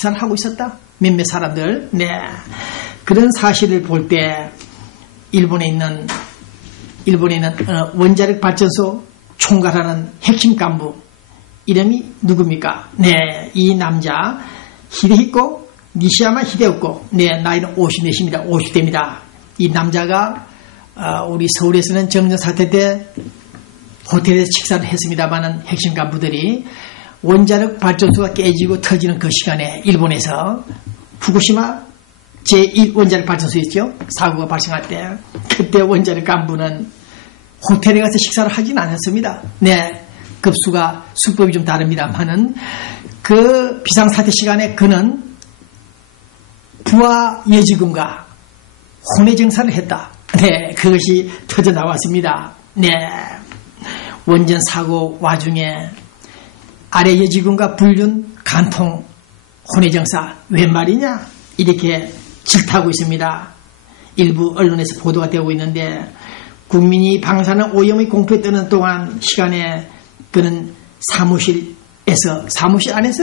식사를 하고 있었다. 몇몇 사람들. 네. 그런 사실을 볼 때 일본에 있는 원자력 발전소 총괄하는 핵심 간부 이름이 누굽니까? 네, 이 남자 히데히코 니시야마 히데오코. 네, 나이는 54입니다. 50대입니다. 이 남자가 우리 서울에서는 정전 사태 때 호텔에서 식사를 했습니다만은 핵심 간부들이 원자력 발전소가 깨지고 터지는 그 시간에 일본에서 후쿠시마 제1 원자력 발전소 있죠? 사고가 발생할 때 그때 원자력 간부는 호텔에 가서 식사를 하진 않았습니다. 네, 급수가 수법이 좀 다릅니다만은 그 비상사태 시간에 그는 부하 여직원과 혼외정사를 했다. 네, 그것이 터져 나왔습니다. 네, 원전 사고 와중에 아래 여직원과 불륜, 간통, 혼외정사 웬 말이냐? 이렇게 질타하고 있습니다. 일부 언론에서 보도가 되고 있는데 국민이 방사능 오염의 공포에 떠는 동안 시간에 그는 사무실 안에서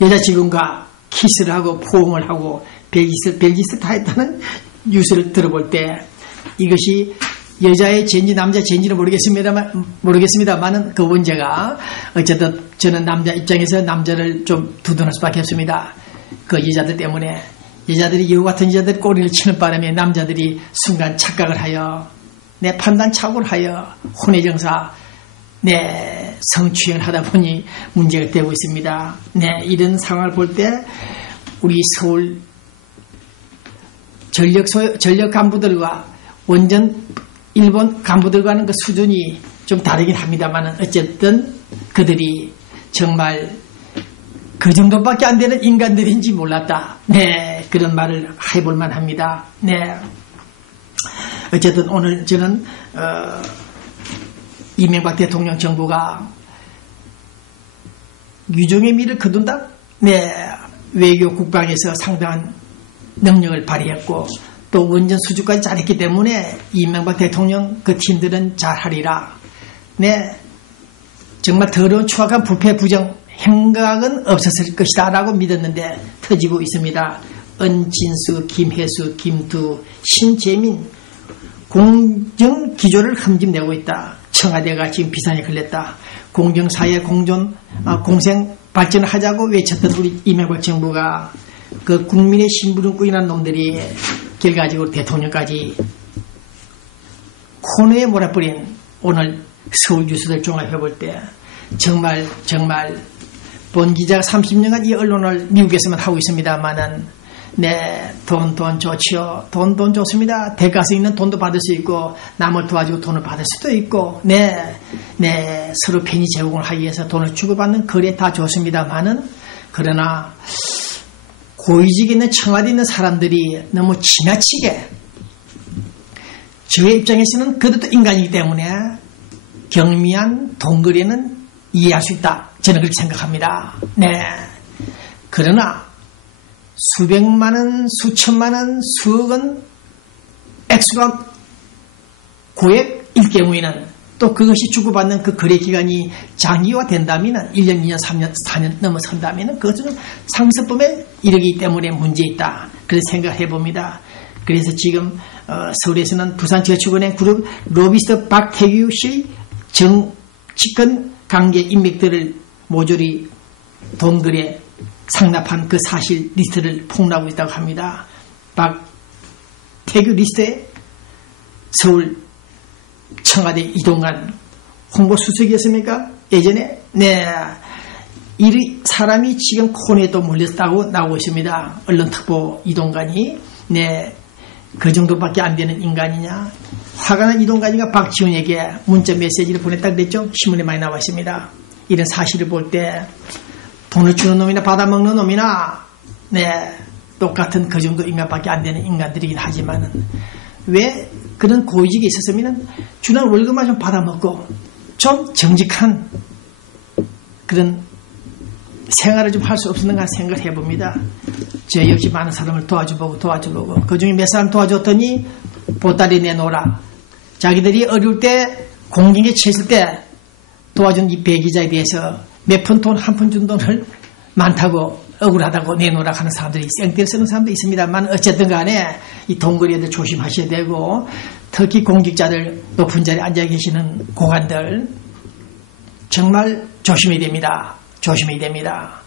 여자 직원과 키스를 하고 포옹을 하고 별짓을 다 했다는 뉴스를 들어볼 때 이것이 여자의 죄인지 남자의 죄인지는 모르겠습니다만은 그 문제가 어쨌든 저는 남자 입장에서 남자를 좀 두둔할 수밖에 없습니다. 그 여자들 때문에 여자들이 여우 같은 여자들 꼬리를 치는 바람에 남자들이 순간 착각을 하여 내 판단 착오를 하여 혼외정사 성추행을 하다 보니 문제가 되고 있습니다. 네, 이런 상황을 볼 때 우리 서울 전력 간부들과 원전 일본 간부들과는 그 수준이 좀 다르긴 합니다만 어쨌든 그들이 정말 그 정도밖에 안 되는 인간들인지 몰랐다. 네, 그런 말을 해볼만 합니다. 네. 어쨌든 오늘 저는 이명박 대통령 정부가 유종의 미를 거둔다. 네, 외교 국방에서 상당한 능력을 발휘했고 또 원전 수주까지 잘했기 때문에 이명박 대통령 그 팀들은 잘하리라. 네, 정말 더러운 추악한 부패 부정 행각은 없었을 것이다 라고 믿었는데 터지고 있습니다. 은진수, 김혜수, 김두, 신재민 공정기조를 흠집내고 있다. 청와대가 지금 비산에 걸렸다. 공정사회 공생 발전을 하자고 외쳤던 우리 이명박 정부가 그 국민의 심부름 꾸인한 놈들이 결과적으로 대통령까지 코너에 몰아버린 오늘 서울 뉴스들 종합해볼 때 정말 본 기자가 30년간 이 언론을 미국에서만 하고 있습니다만은 네, 돈 좋지요. 돈 좋습니다. 대가서 있는 돈도 받을 수 있고 남을 도와주고 돈을 받을 수도 있고 네, 서로 편의 제공을 하기 위해서 돈을 주고받는 거래 다 좋습니다만은 그러나 고위직에 있는 청와대에 있는 사람들이 너무 지나치게 저의 입장에서는 그들도 인간이기 때문에 경미한 돈거래는 이해할 수 있다. 저는 그렇게 생각합니다. 네. 그러나 수백만 원, 수천만 원, 수억 원 액수가 고액일 경우에는 또 그것이 주고받는 그 거래 기간이 장기화된다면 1년, 2년, 3년, 4년 넘어선다면 그것은 상습범에 이르기 때문에 문제있다. 그래서 생각해 봅니다. 그래서 지금 서울에서는 부산저축은행 그룹 로비스트 박태규 씨 정치권 관계 인맥들을 모조리 돈거래 상납한 그 사실 리스트를 폭로하고 있다고 합니다. 박태규 리스트에 서울 청와대 이동관 홍보수석이었습니까? 예전에? 네. 이 사람이 지금 코너에 또 몰렸다고 나오고 있습니다. 언론특보 이동관이. 네. 그 정도밖에 안 되는 인간이냐. 화가 난 이동관이가 박지원에게 문자 메시지를 보냈다 그랬죠? 신문에 많이 나와 있습니다. 이런 사실을 볼 때 돈을 주는 놈이나 받아먹는 놈이나 네, 똑같은 그 정도 인간밖에 안 되는 인간들이긴 하지만은 왜 그런 고위직에 있었으면 주는 월급만 좀 받아먹고 좀 정직한 그런 생활을 좀 할 수 없었는가 생각을 해봅니다. 저 역시 많은 사람을 도와줘보고 그 중에 몇 사람 도와줬더니 보따리 내놓으라. 자기들이 어려울 때 공경에 처했을 때 도와준 이 배 기자에 대해서 몇 푼 돈 한 푼 준 돈을 많다고 억울하다고 내놓으라 하는 사람들이 생떼를 쓰는 사람도 있습니다만 어쨌든 간에 이 동거리들 조심하셔야 되고 특히 공직자들 높은 자리에 앉아 계시는 고관들 정말 조심해야 됩니다. 조심해야 됩니다.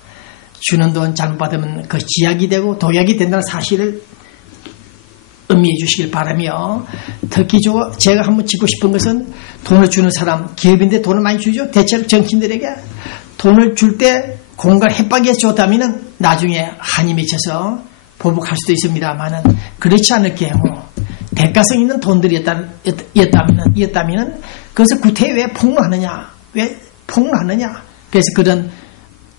주는 돈 잘못 받으면 그 지약이 되고 도약이 된다는 사실을 음미해 주시길 바라며 특히 제가 한번 짚고 싶은 것은 돈을 주는 사람 기업인데 돈을 많이 주죠. 대체로 정치인들에게 돈을 줄 때 공갈 햇박에 줬다면 나중에 한이 맺혀서 보복할 수도 있습니다만은 그렇지 않을 경우 대가성 있는 돈들이었다면 그것을 구태에 왜 폭로하느냐? 왜 폭로하느냐? 그래서 그런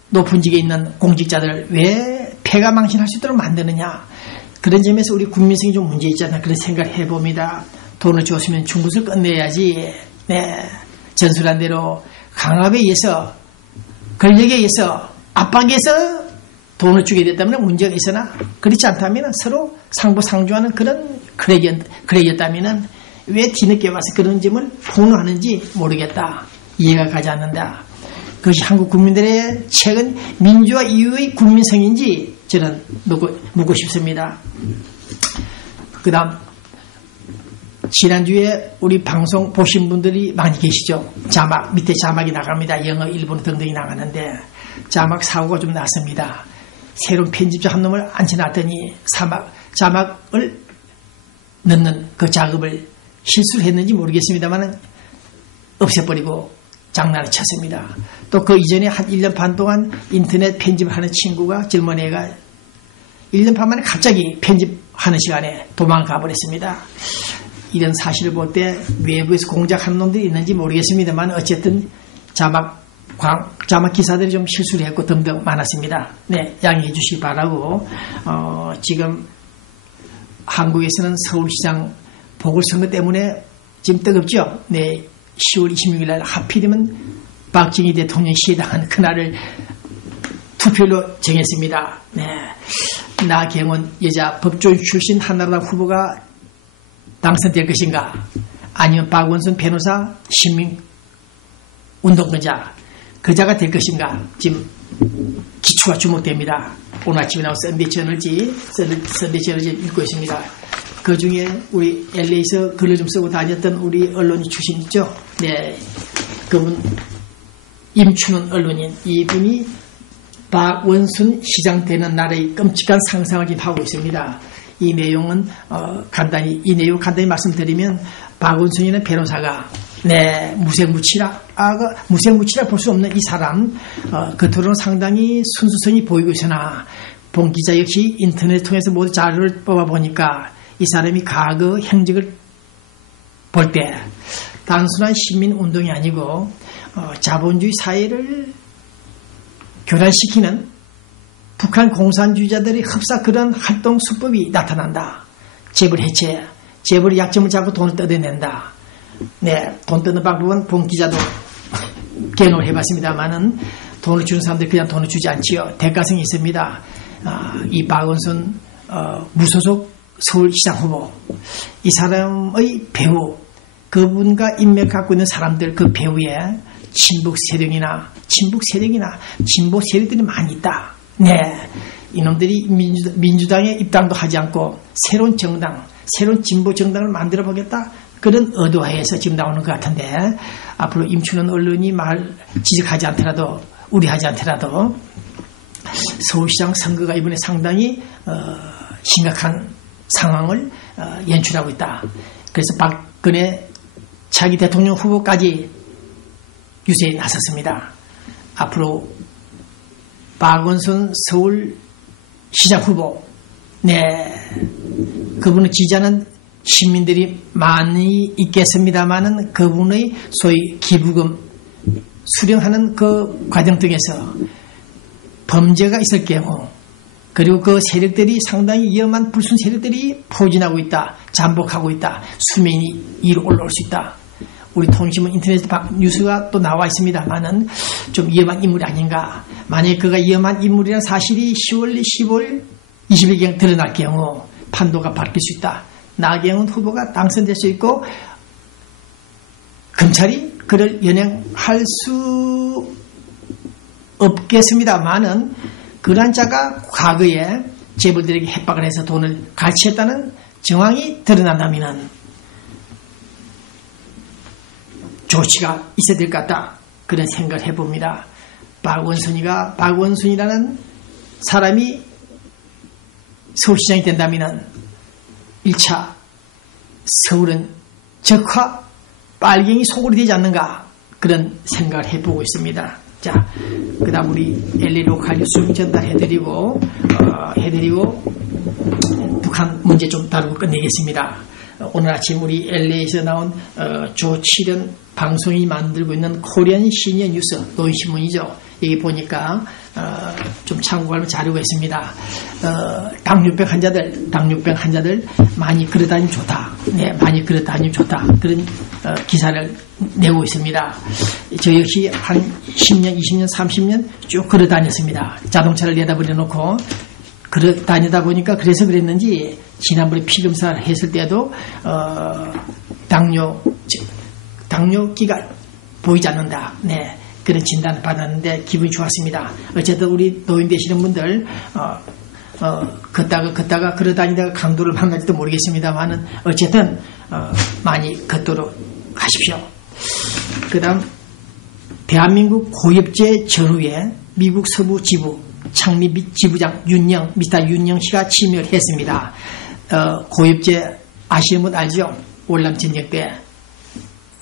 높은 직에 있는 공직자들 왜 폐가 망신할 수 있도록 만드느냐? 그런 점에서 우리 국민성이 좀 문제 있잖아요. 그런 생각을 해봅니다. 돈을 줬으면 중국을 끝내야지. 네. 전술한 대로 강압에 의해서 권력에 의해서 압박에 의해서 돈을 주게 됐다면 문제가 있으나 그렇지 않다면 서로 상부상조하는 그런 그래였다면 왜 뒤늦게 와서 그런 점을 폭로하는지 모르겠다. 이해가 가지 않는다. 그것이 한국 국민들의 최근 민주화 이후의 국민성인지 저는 묻고 싶습니다. 그 다음 지난주에 우리 방송 보신 분들이 많이 계시죠. 자막 밑에 자막이 나갑니다. 영어, 일본어 등등이 나가는데 자막 사고가 좀 났습니다. 새로운 편집자 한 놈을 앉혀놨더니 자막을 넣는 그 작업을 실수를 했는지 모르겠습니다만 없애버리고 장난을 쳤습니다. 또 그 이전에 한 1년 반 동안 인터넷 편집을 하는 친구가 젊은 애가 1년 반 만에 갑자기 편집하는 시간에 도망가 버렸습니다. 이런 사실을 볼 때 외부에서 공작하는 놈들이 있는지 모르겠습니다만 어쨌든 자막 기사들이 좀 실수를 했고 등등 많았습니다. 네, 양해해 주시기 바라고 지금 한국에서는 서울시장 보궐선거 때문에 지금 뜨겁죠. 네, 10월 26일 날 하필이면 박정희 대통령이 시해당한 그날을 투표로 정했습니다. 네, 나경원 여자 법조인 출신 한나라당 후보가 당선될 것인가 아니면 박원순 변호사 신민운동가자 그자가 될 것인가 지금 기초가 주목됩니다. 오늘 아침에 나온 썬데이저널지 읽고 있습니다. 그 중에 우리 LA에서 글을 좀 쓰고 다녔던 우리 언론인 출신 있죠. 네, 그분 임춘원 언론인 이분이 박원순 시장 되는 날의 끔찍한 상상을 지금 하고 있습니다. 이 내용은 간단히 말씀드리면 박원순이라는 변호사가 네 무색무취라 볼 수 없는 이 사람 겉으로는 상당히 순수성이 보이고 있으나 본 기자 역시 인터넷 통해서 모두 자료를 뽑아보니까 이 사람이 과거 행적을 볼 때 단순한 시민운동이 아니고 자본주의 사회를 교란시키는 북한 공산주의자들의 흡사 그런 활동 수법이 나타난다. 재벌 해체, 재벌의 약점을 잡고 돈을 뜯어낸다. 네, 돈 뜯는 방법은 본 기자도 경험을 해봤습니다만은 돈을 주는 사람들 그냥 돈을 주지 않지요. 대가성이 있습니다. 이 박원순 무소속 서울시장 후보, 이 사람의 배우, 그분과 인맥 갖고 있는 사람들 그 배우에 친북 세력이나 진보 세력들이 많이 있다. 네, 이놈들이 민주당에 입당도 하지 않고 새로운 정당, 새로운 진보 정당을 만들어 보겠다. 그런 의도하에서 지금 나오는 것 같은데 앞으로 임춘원 언론이 말 지적하지 않더라도 우려하지 않더라도 서울시장 선거가 이번에 상당히 심각한 상황을 연출하고 있다. 그래서 박근혜 차기 대통령 후보까지 유세에 나섰습니다. 앞으로 박원순 서울시장 후보, 네, 그분을 지지하는 시민들이 많이 있겠습니다만은 그분의 소위 기부금 수령하는 그 과정 등에서 범죄가 있을 경우 그리고 그 세력들이 상당히 위험한 불순 세력들이 포진하고 있다, 잠복하고 있다, 수면이 위로 올라올 수 있다. 우리 통신문 인터넷 뉴스가 또 나와 있습니다만은 좀 위험한 인물이 아닌가. 만약에 그가 위험한 인물이라는 사실이 10월 20일경 드러날 경우 판도가 바뀔 수 있다. 나경원 후보가 당선될 수 있고 검찰이 그를 연행할 수 없겠습니다만은 그러한 자가 과거에 재벌들에게 협박을 해서 돈을 갈취했다는 정황이 드러난다면 조치가 있어야 될 것 같다. 그런 생각을 해봅니다. 박원순이라는 사람이 서울시장이 된다면 1차 서울은 적화 빨갱이 소굴이 되지 않는가 그런 생각을 해보고 있습니다. 자, 그 다음 우리 LA 로컬 뉴스 전달해드리고 북한 문제 좀 다루고 끝내겠습니다. 오늘 아침 우리 LA에서 나온 조치련 방송이 만들고 있는 코리안 시니어 뉴스 노인신문이죠. 여기 보니까 좀 참고할 자료가 있습니다. 당뇨병 환자들 많이 걸어다니면 좋다. 네, 많이 걸어다니면 좋다. 그런 기사를 내고 있습니다. 저 역시 한 10년, 20년, 30년 쭉 걸어다녔습니다. 자동차를 내다버려 놓고 걸어다니다 보니까 그래서 그랬는지 지난번에 피검사를 했을 때도 당뇨기가 보이지 않는다. 네. 그런 진단을 받았는데 기분이 좋았습니다. 어쨌든 우리 노인 되시는 분들 걷다가 걸어다니다가 강도를 만날지도 모르겠습니다만은 어쨌든 많이 걷도록 하십시오. 그 다음 대한민국 고엽제 전후에 미국 서부 지부 창립 및 지부장 미스터 윤영 씨가 침입을 했습니다. 고엽제 아시는 분 알죠? 월남 전쟁 때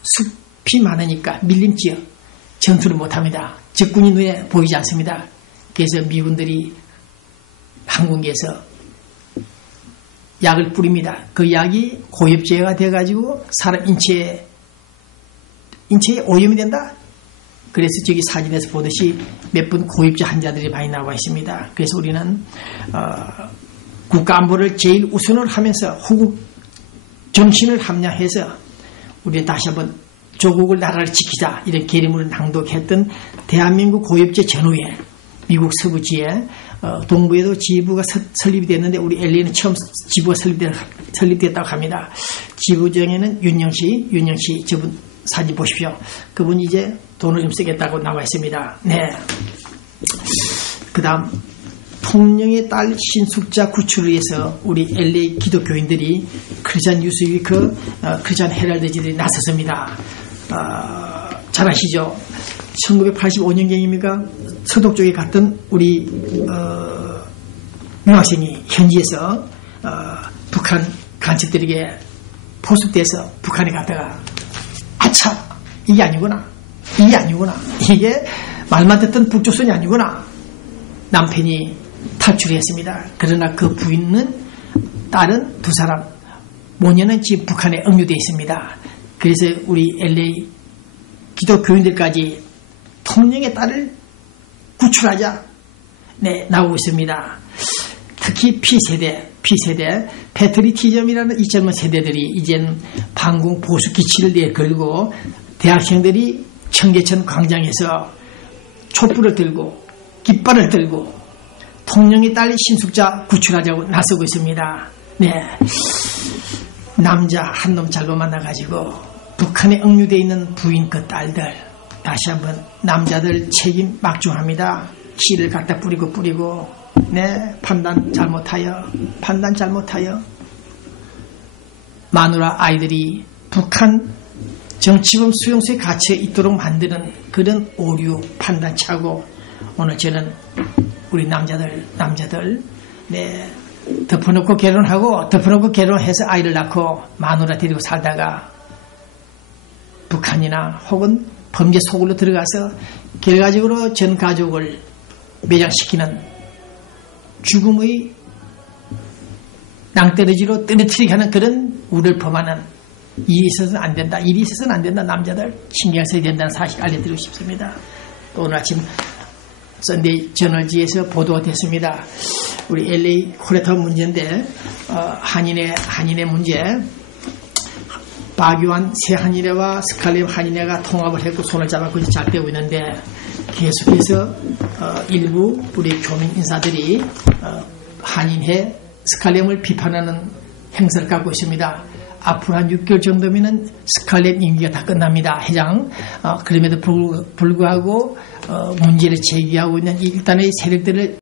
숲이 많으니까 밀림지역 전투를 못합니다. 적군이 눈에 보이지 않습니다. 그래서 미군들이 항공기에서 약을 뿌립니다. 그 약이 고엽제가 돼가지고 사람 인체에 오염이 된다. 그래서 저기 사진에서 보듯이 몇 분 고엽제 환자들이 많이 나와 있습니다. 그래서 우리는 국가안보를 제일 우선을 하면서 후국 정신을 함양해서 우리는 다시 한번 조국을 나라를 지키자 이런 계림을 낭독했던 대한민국 고엽제 전후에 미국 서부지에 동부에도 지부가 설립이 됐는데 우리 LA는 처음 지부가 설립됐다고 합니다. 지부장에는 윤영 씨 저분 사진 보십시오. 그분이 이제 돈을 좀 쓰겠다고 나와 있습니다. 네. 그 다음 통령의 딸 신숙자 구출을 위해서 우리 LA 기독교인들이 크리스천 뉴스위크 크리스천 헤럴드지들이 나섰습니다. 잘 아시죠? 1985년경입니까? 서독 쪽에 갔던 우리 유학생이 현지에서 북한 간첩들에게 포섭돼서 북한에 갔다가 아차 이게 아니구나 이게 말만 듣던 북조선이 아니구나 남편이 탈출했습니다. 그러나 그 부인은 딸은 두 사람 모녀는 지금 북한에 억류되어 있습니다. 그래서 우리 LA 기독교인들까지 통령의 딸을 구출하자 나오고 있습니다. 특히 P세대 패트리티즘이라는 이 젊은 세대들이 이젠 반공 보수 기치를 내걸고 대학생들이 청계천 광장에서 촛불을 들고 깃발을 들고 통령의 딸 신숙자 구출하자고 나서고 있습니다. 네, 남자 한 놈 잘못 만나가지고 북한에 억류되어 있는 부인 그 딸들 다시 한번 남자들 책임 막중합니다. 씨를 갖다 뿌리고 네, 판단 잘못하여 마누라 아이들이 북한 정치범 수용소에 갇혀 있도록 만드는 그런 오류 판단차고 오늘 저는 우리 남자들 네, 덮어놓고 결혼해서 아이를 낳고 마누라 데리고 살다가 북한이나 혹은 범죄 소굴로 들어가서 결과적으로 전 가족을 매장시키는 죽음의 낭떠러지로 떨어뜨리게 하는 그런 우를 범하는 일이 있어서는 안 된다. 남자들 신경 써야 된다는 사실 알려드리고 싶습니다. 또 오늘 아침 썬데이 저널지에서 보도가 됐습니다. 우리 LA 코레타운 문제인데 한인의 문제 박유한 새 한인회와 스칼렛 한인회가 통합을 했고 손을 잡았고 잘 되고 있는데 계속해서 일부 우리 교민 인사들이 한인회 스칼렛을 비판하는 행사를 갖고 있습니다. 앞으로 한 6개월 정도면 스칼렛 임기가 다 끝납니다. 회장. 그럼에도 불구하고 문제를 제기하고 있는 일단의 세력들을